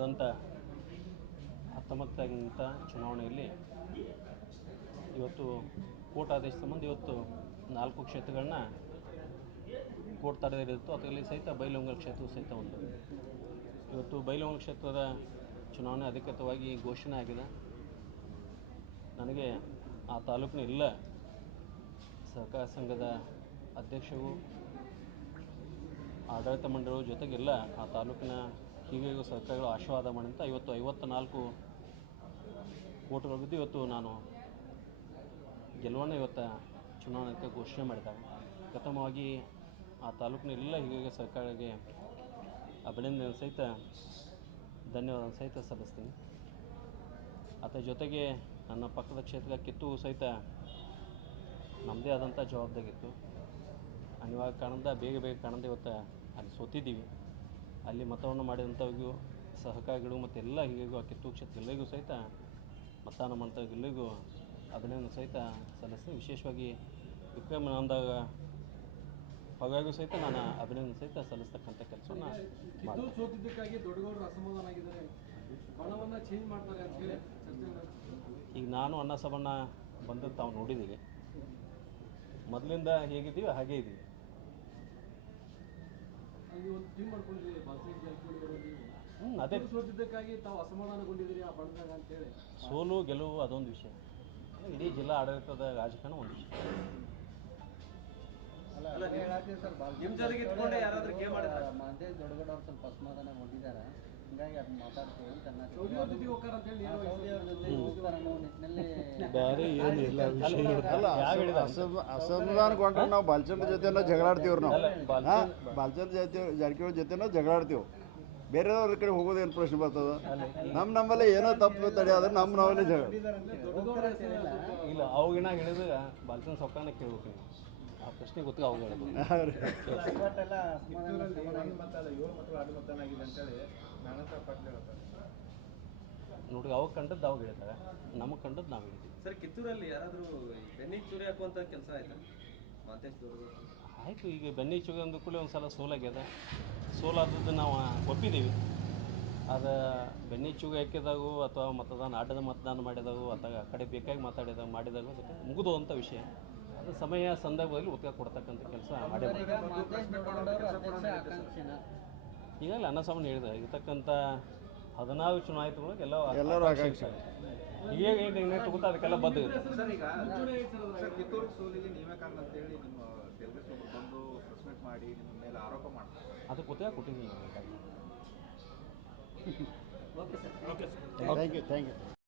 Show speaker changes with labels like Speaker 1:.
Speaker 1: ನಡೆದಂಥ ಹತ್ತೊಂಬತ್ತಂಥ ಚುನಾವಣೆಯಲ್ಲಿ ಇವತ್ತು ಕೋರ್ಟ್ ಆದೇಶ ಸಂಬಂಧ ಇವತ್ತು ನಾಲ್ಕು ಕ್ಷೇತ್ರಗಳನ್ನ ಕೋರ್ಟ್ ತಡೆದಿರುತ್ತೋ ಅದರಲ್ಲಿ ಸಹಿತ ಬೈಲಹೊಂಗಲ ಕ್ಷೇತ್ರವು ಸಹಿತ ಒಂದು. ಇವತ್ತು ಬೈಲಹೊಂಗಲ ಕ್ಷೇತ್ರದ ಚುನಾವಣೆ ಅಧಿಕೃತವಾಗಿ ಘೋಷಣೆ ಆಗಿದೆ. ನನಗೆ ಆ ತಾಲೂಕಿನ ಎಲ್ಲ ಸಹಕಾರ ಸಂಘದ ಅಧ್ಯಕ್ಷರು, ಆಡಳಿತ ಮಂಡಳಿಯ ಜೊತೆಗೆಲ್ಲ ಆ ತಾಲೂಕಿನ ಹಿರಿಯರು ಸರ್ಕಾರಗಳು ಆಶೀರ್ವಾದ ಮಾಡಂತ ಇವತ್ತು ಐವತ್ತ ನಾಲ್ಕು ಓಟ್ಗಳು ಬಿದ್ದು ಇವತ್ತು ನಾನು ಗೆಲುವನ್ನು ಇವತ್ತು ಚುನಾವಣೆಗೆ ಘೋಷಣೆ ಮಾಡಿದ್ದಾರೆ ಪ್ರಥಮವಾಗಿ ಆ ತಾಲೂಕಿನ ಎಲ್ಲ ಹಿರಿಯ ಸರ್ಕಾರಕ್ಕೆ ಅಭಿನಂದನೆ ಸಹಿತ ಧನ್ಯವಾದ ಸಹಿತ ಸಲ್ಲಿಸ್ತೀನಿ. ಅದರ ಜೊತೆಗೆ ನನ್ನ ಪಕ್ಕದ ಕ್ಷೇತ್ರ ಕಿತ್ತೂರು ಸಹಿತ ನಮ್ಮದೇ ಆದಂಥ ಜವಾಬ್ದಾರಿ ಇತ್ತು ಅನಿವಾರ್ಯ ಕಾರಣದಿಂದ, ಬೇಗ ಬೇಗ ಕಾರಣದ ಇವತ್ತು ಅಲ್ಲಿ ಸೋತಿದ್ದೀವಿ. ಅಲ್ಲಿ ಮತವನ್ನು ಮಾಡಿದಂಥವ್ರಿಗೂ ಸಹಕಾರಿಗಳು ಮತ್ತು ಎಲ್ಲ ಹಿರಿಯರಿಗೂ ಆ ಕಿತ್ತೂರು ಕ್ಷೇತ್ರ ಎಲ್ಲರಿಗೂ ಸಹಿತ ಮತದಾನ ಮಾಡ್ತಾವ್ರಿಗೆ ಎಲ್ಲರಿಗೂ ಅಭಿನಂದನೆ ಸಹಿತ ಸಲ್ಲಿಸ್ತೀನಿ. ವಿಶೇಷವಾಗಿ ವಿಕ್ರಮನಂದಾಗ ಹಾಗಾಗಿ ಸಹಿತ ನಾನು ಅಭಿನಂದನೆ ಸಹಿತ ಸಲ್ಲಿಸ್ತಕ್ಕಂಥ ಕೆಲಸವನ್ನು ಈಗ ನಾನು ಅನ್ನ ಸಬಣ್ಣ ಬಂದದ್ದು ತಾವು ನೋಡಿದ್ದೀವಿ ಮೊದಲಿಂದ ಹೇಗಿದ್ದೀವಿ ಹಾಗೇ ಇದ್ದೀವಿ
Speaker 2: ಅಲ್ಲಿ ಒಂದು ಟೀಮ್ ಮಾಡ್ಕೊಂಡಿದ್ದೀರಿ ಬಾಲಕೃಷ್ಣ ಜಾರಕಿಹೊಳಿ ಅವರು ನೀವು
Speaker 1: ಹ್ಞೂ ಅದೇ.
Speaker 2: ತಾವು ಅಸಮಾಧಾನಗೊಂಡಿದ್ದೀರಿ ಆ ಬಣದಾಗ ಅಂತ ಹೇಳಿ.
Speaker 1: ಸೋಲು ಗೆಲುವು ಅದೊಂದು ವಿಷಯ. ಇಡೀ ಜಿಲ್ಲಾ ಆಡಳಿತದ ರಾಜಕಾರಣ ಒಂದು ವಿಷಯ.
Speaker 3: ನಿಮ್ ಜೊತೆಗೆ ಇಟ್ಕೊಂಡೆ ಯಾರಾದ್ರೂ ಗೇಮ್ ಆಡಿದ್ರ?
Speaker 4: ಮಾದೇ ದೊಡ್ಡಗೌಡವ್ರು ಸ್ವಲ್ಪ ಅಸಮಾಧಾನ ಹೊಂದಿದ್ದಾರೆ ಹಿಂಗಾಗಿ ಮಾತಾಡ್ತೀವಿ
Speaker 2: ಸೌದಿ ಅವ್ರ ಜೊತೆ ಹೋಗ್ತಾರ ಅಂತ ಹೇಳಿ
Speaker 4: ಆ
Speaker 2: ಏನೋ
Speaker 4: ಸೌದಿ ಅವ್ರ ಜೊತೆ ಹೋಗ್ತಾರೆ ಅನ್ನೋ ನಿಟ್ಟಿನಲ್ಲಿ
Speaker 1: ಬೇರೆ ಏನಿಲ್ಲ
Speaker 5: ಅಲ್ಲ ಅಸಮ ನಾವು ಬಾಲಚಂದ್ರ ಜೊತೆನೋ ಜಗಳಾಡ್ತೀವ್ರಿ ನಾವು. ಹಾ ಬಾಲಚಂದ್ರ ಜೊತೆ ಜಾರಕಿಹೊಳಿ ಜೊತೆನೋ ಜಗಳಾಡ್ತೀವಿ. ಬೇರೆಯವ್ರ ಕಡೆ ಹೋಗೋದೇನು ಪ್ರಶ್ನೆ ಬರ್ತದ? ನಮ್ಮ ನಮ್ಮಲ್ಲಿ ಏನೋ ತಪ್ಪು ತಡೆಯಾದ್ರೆ ನಮ್ಮ ನಾವಲ್ಲೇ ಜಗಳ
Speaker 1: ಇಲ್ಲ ಅವಾಗಿನ ಹೇಳಿದ್ರೆ ಬಾಲ್ಚಂದ್ ಸೊಕ್ಕನ ಕೇಳ್ಬೇಕು ನೀವು. ಆ ಪ್ರಶ್ನೆ ಗೊತ್ತಿಗೆ ಅವಾಗ
Speaker 4: ಹೇಳೋದು.
Speaker 1: ನೋಡಿ ಅವಾಗ ಕಂಡದ್ದು ಅವಾಗ ಹೇಳ್ತಾರೆ. ನಮಗೆ ಕಂಡದ್ದು ನಾವು ಹೇಳ್ತೀವಿ.
Speaker 3: ಸರ್ ಕಿತ್ತೂರಲ್ಲಿ ಯಾರಾದರೂ ಬೆನ್ನಿಗೆ ಚೂರಿ ಹಾಕುವಂಥ ಕೆಲಸ ಆಯ್ತಾ?
Speaker 1: ಆಯಿತು ಈಗ ಬೆನ್ನಿ ಚುಗಿ ಅಂದ ಕೂಡಲೇ ಒಂದು ಸಲ ಸೋಲಾಗ್ಯದ ಸೋಲಾದದ್ದು ನಾವು ಒಪ್ಪಿದ್ದೀವಿ. ಅದು ಬೆನ್ನಿ ಚುಗಿ ಹಾಕಿದಾಗೂ ಅಥವಾ ಮತದಾನ ಆಟದ ಮತದಾನ ಮಾಡಿದಾಗೂ ಅಥವಾ ಆ ಕಡೆ ಬೇಕಾಗಿ ಮಾತಾಡಿದಾಗ ಮಾಡಿದಾಗ ಅದಕ್ಕೆ ಅಂತ ವಿಷಯ. ಸಮಯ ಸಂದರ್ಭದಲ್ಲಿ ಒತ್ತಿಗೆ ಕೊಡ್ತಕ್ಕಂಥ ಕೆಲಸ ಈಗಾಗಲೇ ಅನ್ನಸಮನ್ ಹೇಳಿದೆ ಇರ್ತಕ್ಕಂಥ ಹದಿನಾರು ಚುನಾಯಿತಗಳಿಗೆ ಎಲ್ಲ
Speaker 5: ಎಲ್ಲರೂ ಆಕಾಂಕ್ಷಿ
Speaker 1: ಈಗ ಏನು ತಗೋತಾ ಅದಕ್ಕೆಲ್ಲ ಬದ್ದು. ಅದು
Speaker 6: ಸರ್ ಈಗ
Speaker 2: ಮುಂಚೂಣಿ ಐತೆ ಸರ್
Speaker 6: ಸರ್ ಕಿತ್ತೂರು ಸೋಲಿಗೆ ನೀವೇ ಕಾರಣ ಅಂತೇಳಿ ನಿಮ್ಮ ತೆಲುಗು ಬಂದು ಪ್ರೆಸ್ ಮಾಡಿ ನಿಮ್ಮ ಮೇಲೆ ಆರೋಪ ಮಾಡ್ತಾರೆ.
Speaker 1: ಅದಕ್ಕೆ ಉತ್ತರ ಕೊಟ್ಟಿದ್ದೀನಿ ಈಗಾಗಲೇ
Speaker 5: ಥ್ಯಾಂಕ್ ಯು ಥ್ಯಾಂಕ್ ಯು